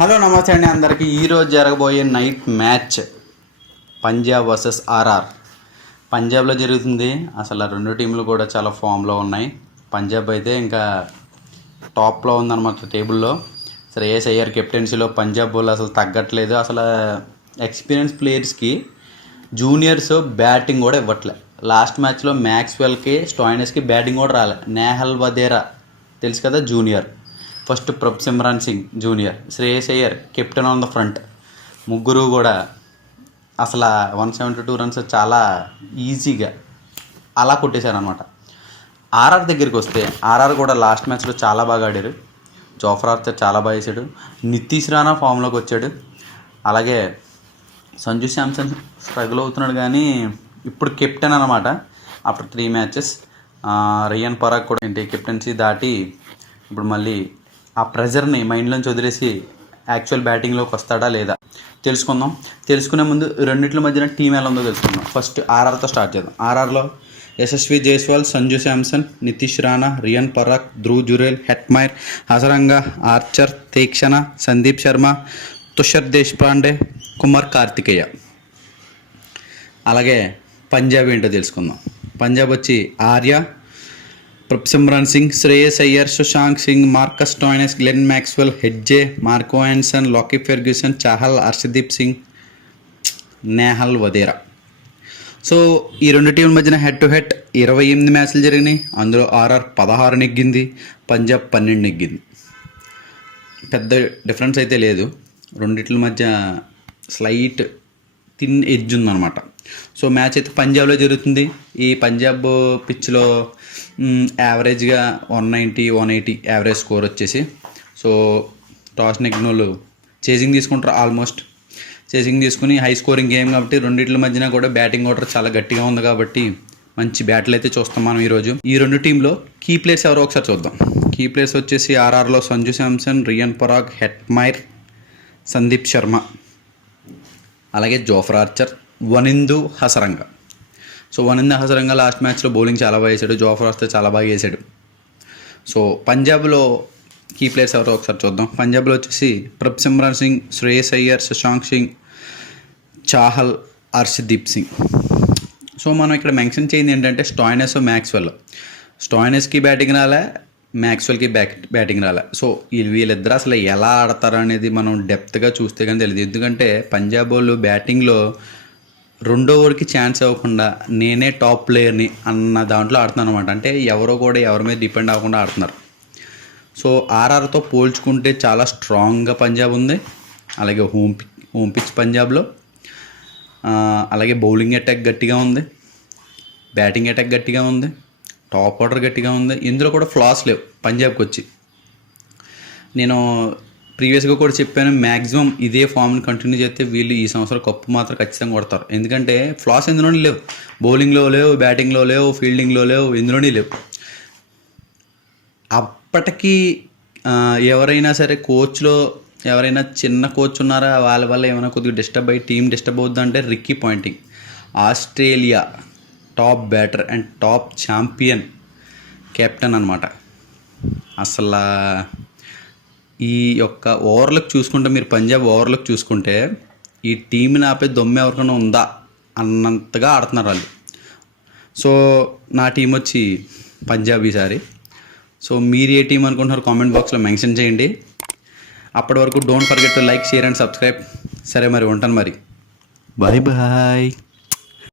Hello నమస్తే అండి అందరికీ. ఈరోజు జరగబోయే night match Punjab versus RR. పంజాబ్లో జరుగుతుంది. అసలు ఆ రెండు టీంలు కూడా చాలా ఫామ్లో ఉన్నాయి. పంజాబ్ అయితే ఇంకా టాప్లో ఉందన్నమాట టేబుల్లో. శ్రేయస్ అయ్యర్ కెప్టెన్సీలో పంజాబ్ వాళ్ళు అసలు తగ్గట్లేదు. అసలు ఎక్స్పీరియన్స్ ప్లేయర్స్కి జూనియర్స్ బ్యాటింగ్ కూడా ఇవ్వట్లే. లాస్ట్ మ్యాచ్లో మ్యాక్స్వెల్కి స్టాయినస్కి బ్యాటింగ్ కూడా రాలే. నేహల్ వదేరా తెలుసు కదా junior, first Prabhsimran Singh junior, Shreyas Iyer captain on the front, ముగ్గురు కూడా అసలు 172 రన్స్ చాలా ఈజీగా అలా కొట్టేశారనమాట. ఆర్ఆర్ దగ్గరికి వస్తే ఆర్ఆర్ కూడా లాస్ట్ మ్యాచ్లో చాలా బాగా ఆడారు. జోఫ్రా ఆర్చర్ చాలా బాగా వేసాడు. నితీష్ రాణా ఫామ్లోకి వచ్చాడు. అలాగే సంజు శాంసన్ స్ట్రగుల్ అవుతున్నాడు కానీ ఇప్పుడు కెప్టెన్ అనమాట ఆఫ్టర్ 3 మ్యాచెస్. రియాన్ పరాగ్ కూడా ఏంటి కెప్టెన్సీ దాటి ఇప్పుడు మళ్ళీ ఆ ప్రెజర్ని మైండ్లోంచి వదిలేసి యాక్చువల్ బ్యాటింగ్లోకి వస్తాడా లేదా తెలుసుకుందాం. తెలుసుకునే ముందు రెండింటి మధ్యన టీం ఎలా ఉందో తెలుసుకుందాం. ఫస్ట్ ఆర్ఆర్తో స్టార్ట్ చేద్దాం. ఆర్ఆర్లో యశస్వి జైస్వాల్, సంజు శాంసన్, నితీష్ రాణా, రియాన్ పరాగ్, ధ్రువ్ జురేల్, హెట్మైర్, హజరంగా, ఆర్చర్, తీక్షణ, సందీప్ శర్మ, తుషర్ దేశ్పాండే, కుమార్ కార్తికేయ. అలాగే పంజాబ్ ఏంటో తెలుసుకుందాం. పంజాబ్ వచ్చి Arya, Prabhsimran Singh, Shreyas Iyer, Shashank Singh, Marcus Stoinis, Glenn Maxwell, హెడ్జే, Marco Jansen, Lockie Ferguson, Chahal, Harshdeep Singh, Nehal Wadhera. So ఈ రెండు టీంల మధ్యన హెడ్ టు హెడ్ 28 మ్యాచ్లు జరిగినాయి. అందులో ఆర్ఆర్ 16 నెగ్గింది, పంజాబ్ 12 నెగ్గింది. పెద్ద డిఫరెన్స్ అయితే లేదు. రెండిట్ల మధ్య స్లైట్ థిన్ ఎడ్జ్ ఉందన్నమాట. సో మ్యాచ్ అయితే పంజాబ్లో జరుగుతుంది. ఈ పంజాబ్ పిచ్లో యావరేజ్గా 190, 180 యావరేజ్ స్కోర్ వచ్చేసి. సో టాస్ నెగ్గిన వాళ్ళు చేసింగ్ తీసుకుంటారు. ఆల్మోస్ట్ చేసింగ్ తీసుకుని హై స్కోరింగ్ గేమ్ కాబట్టి రెండింటి మధ్యన కూడా బ్యాటింగ్ ఆర్డర్ చాలా గట్టిగా ఉంది కాబట్టి మంచి బ్యాట్లు అయితే చూస్తాం మనం ఈరోజు. ఈ రెండు టీంలో కీ ప్లేయర్స్ ఎవరో ఒకసారి చూద్దాం. కీ ప్లేయర్స్ వచ్చేసి ఆర్ఆర్లో సంజు శాంసన్, రియాన్ పరాగ్, హెట్మైర్, సందీప్ శర్మ, అలాగే Jofra Archer, Wanindu Hasaranga. So Wanindu Hasaranga last మ్యాచ్లో బౌలింగ్ చాలా బాగా వేసాడు. జోఫ్రా ఆర్చర్ చాలా బాగా వేసాడు. సో పంజాబ్లో కీ ప్లేయర్స్ ఎవరో ఒకసారి చూద్దాం. పంజాబ్లో వచ్చేసి ప్రభ్సిమ్రాన్ సింగ్, శ్రేయస్ అయ్యర్, సుశాంక్ సింగ్, చాహల్, హర్షదీప్ సింగ్. సో మనం ఇక్కడ మెన్షన్ చేయింది ఏంటంటే స్టాయినస్, మ్యాక్స్వెల్. స్టాయినస్కి బ్యాటింగ్ రాలే, మ్యాక్స్వెల్కి బ్యాటింగ్ రాలే. సో వీళ్ళిద్దరు అసలు ఎలా ఆడతారు అనేది మనం డెప్త్గా చూస్తే కానీ తెలియదు. ఎందుకంటే పంజాబ్ వాళ్ళు బ్యాటింగ్లో రెండో ఓవర్కి ఛాన్స్ ఇవ్వకుండా నేనే టాప్ ప్లేయర్ని అన్న దాంట్లో ఆడుతున్నాను అనమాట. అంటే ఎవరో కూడా ఎవరి మీద డిపెండ్ అవ్వకుండా ఆడుతున్నారు. సో ఆర్ఆర్తో పోల్చుకుంటే చాలా స్ట్రాంగ్గా పంజాబ్ ఉంది. అలాగే హోమ్ పిచ్ పంజాబ్లో. అలాగే బౌలింగ్ అటాక్ గట్టిగా ఉంది, బ్యాటింగ్ అటాక్ గట్టిగా ఉంది, టాప్ ఆర్డర్ గట్టిగా ఉంది. ఇందులో కూడా ఫ్లాస్ లేవు పంజాబ్కి వచ్చి. నేను ప్రీవియస్గా కూడా చెప్పాను, మ్యాక్సిమం ఇదే ఫామ్ని కంటిన్యూ చేస్తే వీళ్ళు ఈ సంవత్సరం కప్పు మాత్రం ఖచ్చితంగా కొడతారు. ఎందుకంటే ఫ్లాస్ ఎందులోనే లేవు. బౌలింగ్లో లేవు, బ్యాటింగ్లో లేవు, ఫీల్డింగ్లో లేవు, ఎందులోనే లేవు. అప్పటికీ ఎవరైనా సరే కోచ్లో ఎవరైనా చిన్న కోచ్ ఉన్నారా, వాళ్ళ వల్ల ఏమైనా కొద్దిగా డిస్టర్బ్ అయ్యి టీం డిస్టర్బ్ అవుతుందంటే Ricky Ponting. Australia top batter and top champion captain అనమాట. అసలు ఈ యొక్క ఓవర్లకు చూసుకుంటే, మీరు పంజాబ్ ఓవర్లకు చూసుకుంటే ఈ టీంని ఆపే దొమ్మె ఎవరికైనా ఉందా అన్నంతగా ఆడుతున్నారు వాళ్ళు. సో నా టీం వచ్చి పంజాబ్ ఈసారి. సో మీరు ఏ టీం అనుకుంటున్నారు కామెంట్ బాక్స్లో మెన్షన్ చేయండి. అప్పటి వరకు don't forget to like, share and subscribe. సరే మరి ఉంటాను మరి. Bye bye.